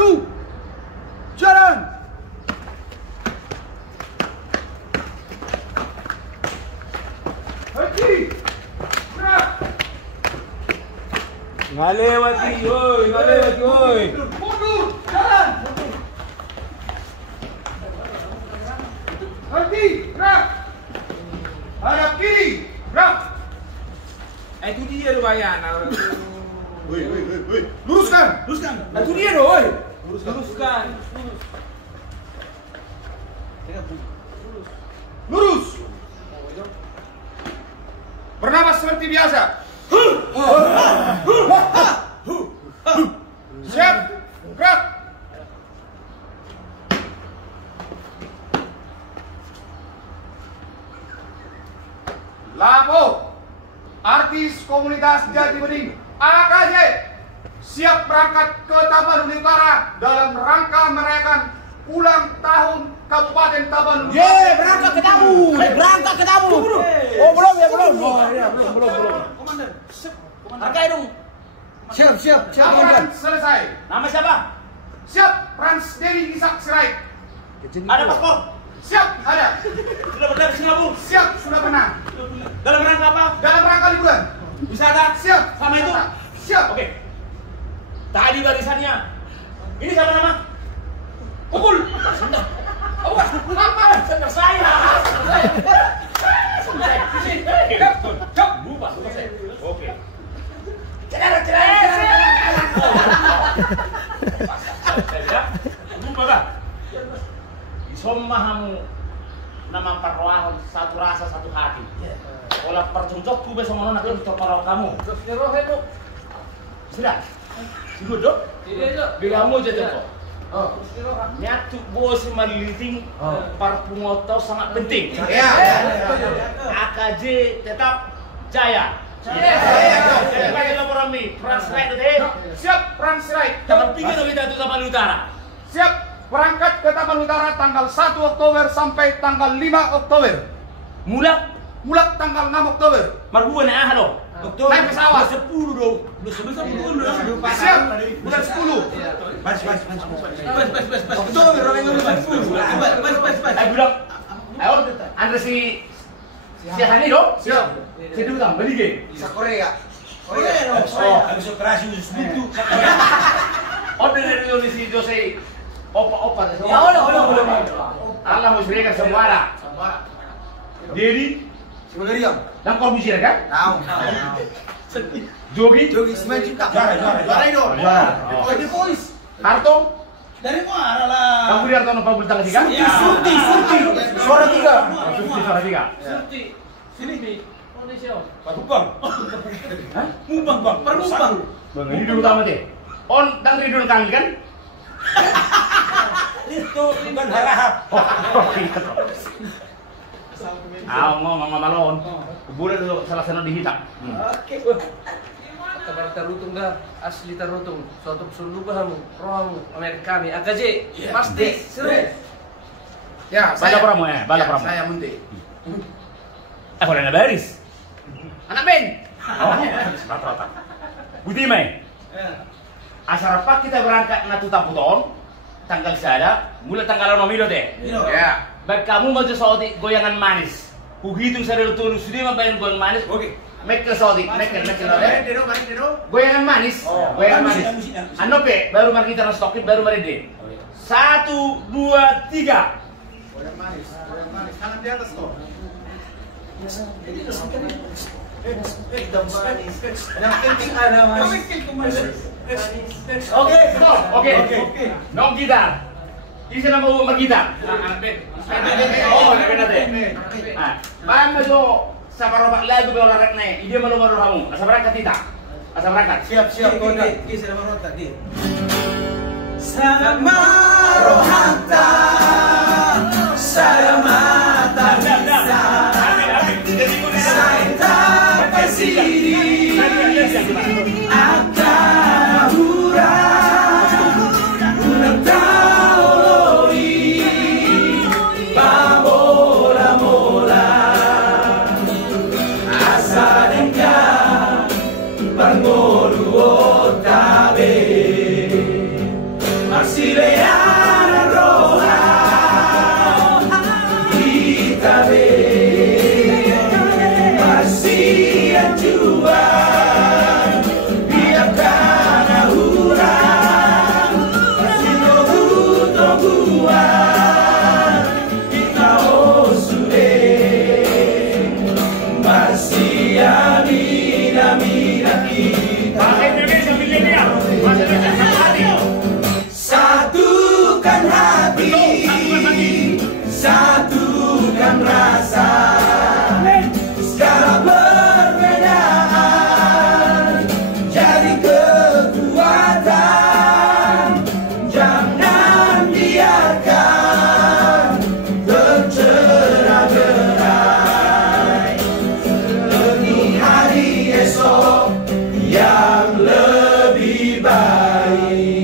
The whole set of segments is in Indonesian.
Maju. Jalan. Henti. Gerak. Nggak lewati, woi, nggak lewati, woi. Mundur. Jalan. Henti. Gerak. Hadap kiri. Gerak. Itu dia lo bayar. Woi. Luruskan. Itu dia lo, woi. Luruskan. Lurus. Bernapas seperti biasa. Siap. Gerak. Lapo. Artis komunitas Jati Bening AKJ siap berangkat ke Tapanuli Utara dalam rangka merayakan ulang tahun Kabupaten Tapanuli. Berangkat ke tamu. Oh, belum ya, belum. Oh, iya, belum. Komandan. Hargai dong. Siap. Laporan selesai. Nama siapa? Siap. Frans Dedi Isak Sirait. Ada paspor? Siap. Ada. Sudah benar di Singapura? Siap. Sudah pernah. Dalam rangka apa? Dalam rangka liburan. Wisata? Siap. Sama itu? Siap. Oke. Tadi barisannya. Ini siapa nama? Kumpul. Apa? Sender saya. Cep. Lupa. Oke. Cerah. Lupa kah? Isomahamu nama perroahan satu rasa satu hati. Olah percungcokku besok mau nak untuk perroh kamu. Sudah. Sudah dok. Bilamu aja dok. Nyatu bos maliting parpungoto sangat penting. AKJ tetap jaya. Bagi laporan mi, Frans Sirait deh. Siap. Frans Sirait. Tanggal 3 kita itu Tapanuli Utara. Siap. Berangkat ke Tapanuli Utara tanggal 1 Oktober sampai tanggal 5 Oktober. Mulak tanggal 6 Oktober. Marbuan ya halo. Naik pesawat. 10 dong. Siap. Bulan 10. Saya bilang, ayo Anda si Hani dong? Siap. Si dulu tam beli game. Bisa Korea. Habis operasi khusus buntu. Order dari Indonesia Jose. Opa. Allah musyrika semua. Jadi Sebenarnya. dan kau musyrika kan? Tahu. Jogi 9 juta. Juara itu. Oh, ini polis. Harto. Dari mana lah? Kamu di Harto nomor bintang 3? Surti. Suara 3. Suara 3. Surti. Sini nih. Indonesia. Mubang. Bang. Permubang. Bang, ini dulu utama deh. On dan ridul kami kan? Itu bukan harahap. Ngomong malon. Boleh dulu salah sana dihitak. Oke. Kabar tarutung dah asli tarutung. Suatu sundubahamu, rohamu, Amerikani, AKJ. Pasti seru. Ya, Bala pramu ya, bala pramu. Saya Munti. Ako na baris. Anak Ben. Rata-rata. Buti mai. Asal apa kita berangkat na Tutaputon tanggal sada, mulai tanggal 6 Milo deh. Ya. Baik kamu mau saudi goyangan manis. Kuhitung saya dulu tulis sudah main goyangan manis. Oke. Mekel saudi, mekel. Goyangan manis. Goyangan manis. Ano pe, baru mari kita stokin baru mari deh. 1, 2, 3. Goyang manis. Tangan di atas tuh. Yang penting ada manis. Oke, stop. Oke. Nong gitar. Isa na mo magitar. Oh, nagana deh. Bahan mo do sa parobak lagu be olarak na ide malo kamu. Asa berangkat kita. Asa berangkat. Siap. Sama rohanta. Salamata bisa. Saita kasih. Akahura. Unang taoloi. Pamola-mola. Asadengka. Pangoluotabe. Marsileana roja, Itabe, Marsia jua, biarkan ahurang, Sino gua, kita osure, Marsia mina kita. Indonesia milenial, bahasa Indonesia hati. Satukan hati, satukan rasa, segala perbedaan jadi kekuatan. Jangan biarkan tercerai-berai demi hari esok yang lebih baik.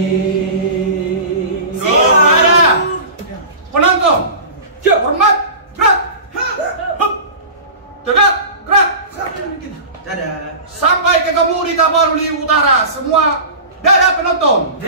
Para penonton, hormat, gerak, tegak, gerak. Sampai ketemu di Tapanuli Utara, semua dada penonton.